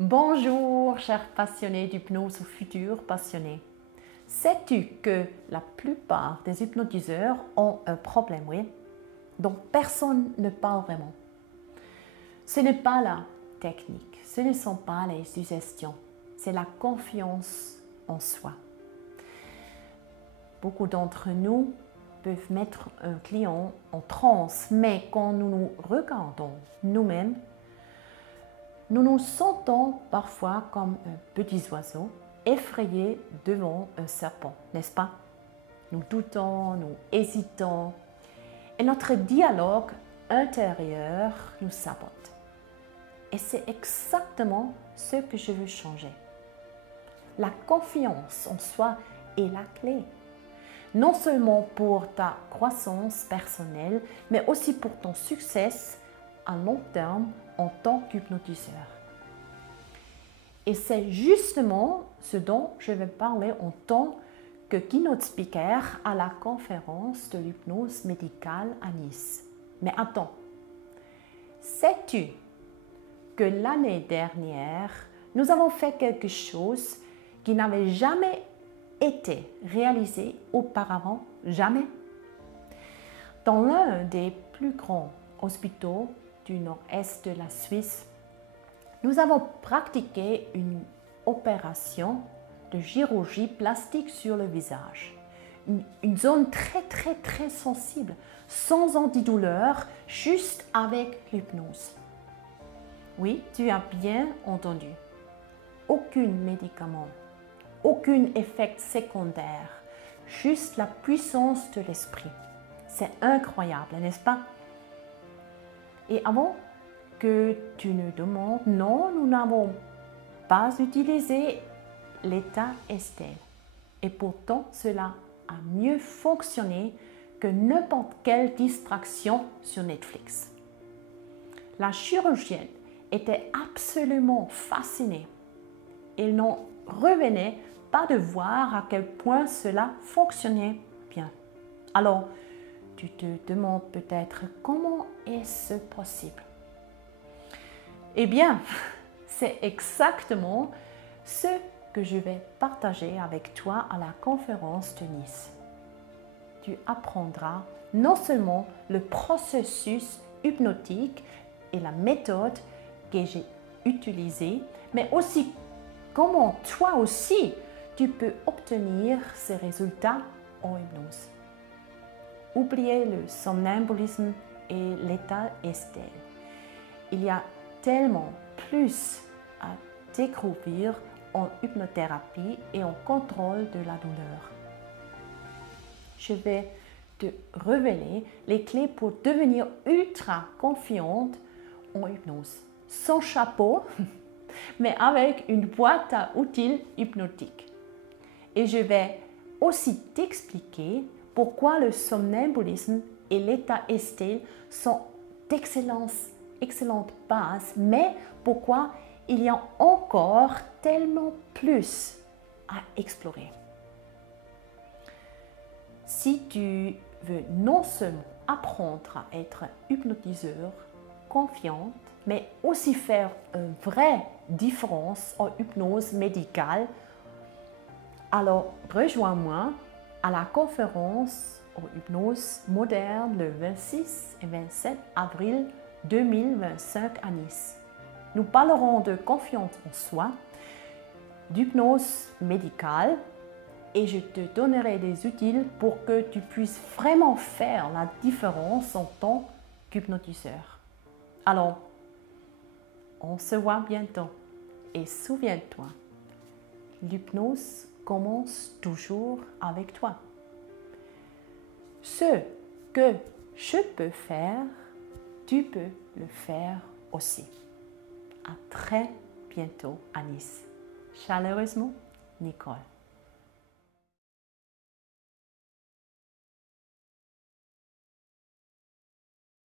Bonjour, chers passionnés d'hypnose ou futurs passionnés. Sais-tu que la plupart des hypnotiseurs ont un problème, oui, dont personne ne parle vraiment? Ce n'est pas la technique, ce ne sont pas les suggestions, c'est la confiance en soi. Beaucoup d'entre nous peuvent mettre un client en transe, mais quand nous nous regardons nous-mêmes, nous nous sentons parfois comme un petit oiseau effrayé devant un serpent, n'est-ce pas? Nous doutons, nous hésitons et notre dialogue intérieur nous sabote. Et c'est exactement ce que je veux changer. La confiance en soi est la clé. Non seulement pour ta croissance personnelle, mais aussi pour ton succès à long terme en tant qu'hypnotiseur. Et c'est justement ce dont je vais parler en tant que keynote speaker à la conférence de l'hypnose médicale à Nice. Mais attends, sais-tu que l'année dernière, nous avons fait quelque chose qui n'avait jamais été réalisé auparavant? Jamais. Dans l'un des plus grands hôpitaux du nord-est de la Suisse, nous avons pratiqué une opération de chirurgie plastique sur le visage. Une zone très sensible, sans antidouleur, juste avec l'hypnose. Oui, tu as bien entendu. Aucun médicament, aucun effet secondaire, juste la puissance de l'esprit. C'est incroyable, n'est-ce pas? Et avant que tu ne demandes, non, nous n'avons pas utilisé l'état Estelle. Et pourtant, cela a mieux fonctionné que n'importe quelle distraction sur Netflix. La chirurgienne était absolument fascinée. Elle n'en revenait pas de voir à quel point cela fonctionnait bien. Alors, tu te demandes peut-être comment est-ce possible? Eh bien, c'est exactement ce que je vais partager avec toi à la conférence de Nice. Tu apprendras non seulement le processus hypnotique et la méthode que j'ai utilisée, mais aussi comment toi aussi tu peux obtenir ces résultats en hypnose. Oubliez le somnambulisme et l'état Estelle. Il y a tellement plus à découvrir en hypnothérapie et en contrôle de la douleur. Je vais te révéler les clés pour devenir ultra confiante en hypnose. Sans chapeau, mais avec une boîte à outils hypnotique. Et je vais aussi t'expliquer pourquoi le somnambulisme et l'état Estelle sont d'excellentes bases, mais pourquoi il y a encore tellement plus à explorer. Si tu veux non seulement apprendre à être hypnotiseur, confiante, mais aussi faire une vraie différence en hypnose médicale, alors rejoins-moi à la conférence en hypnose moderne le 26 et 27 avril 2025 à Nice. Nous parlerons de confiance en soi, d'hypnose médicale et je te donnerai des outils pour que tu puisses vraiment faire la différence en tant qu'hypnotiseur. Alors, on se voit bientôt et souviens-toi, l'hypnose commence toujours avec toi. Ce que je peux faire, tu peux le faire aussi. À très bientôt à Nice. Chaleureusement, Nicole.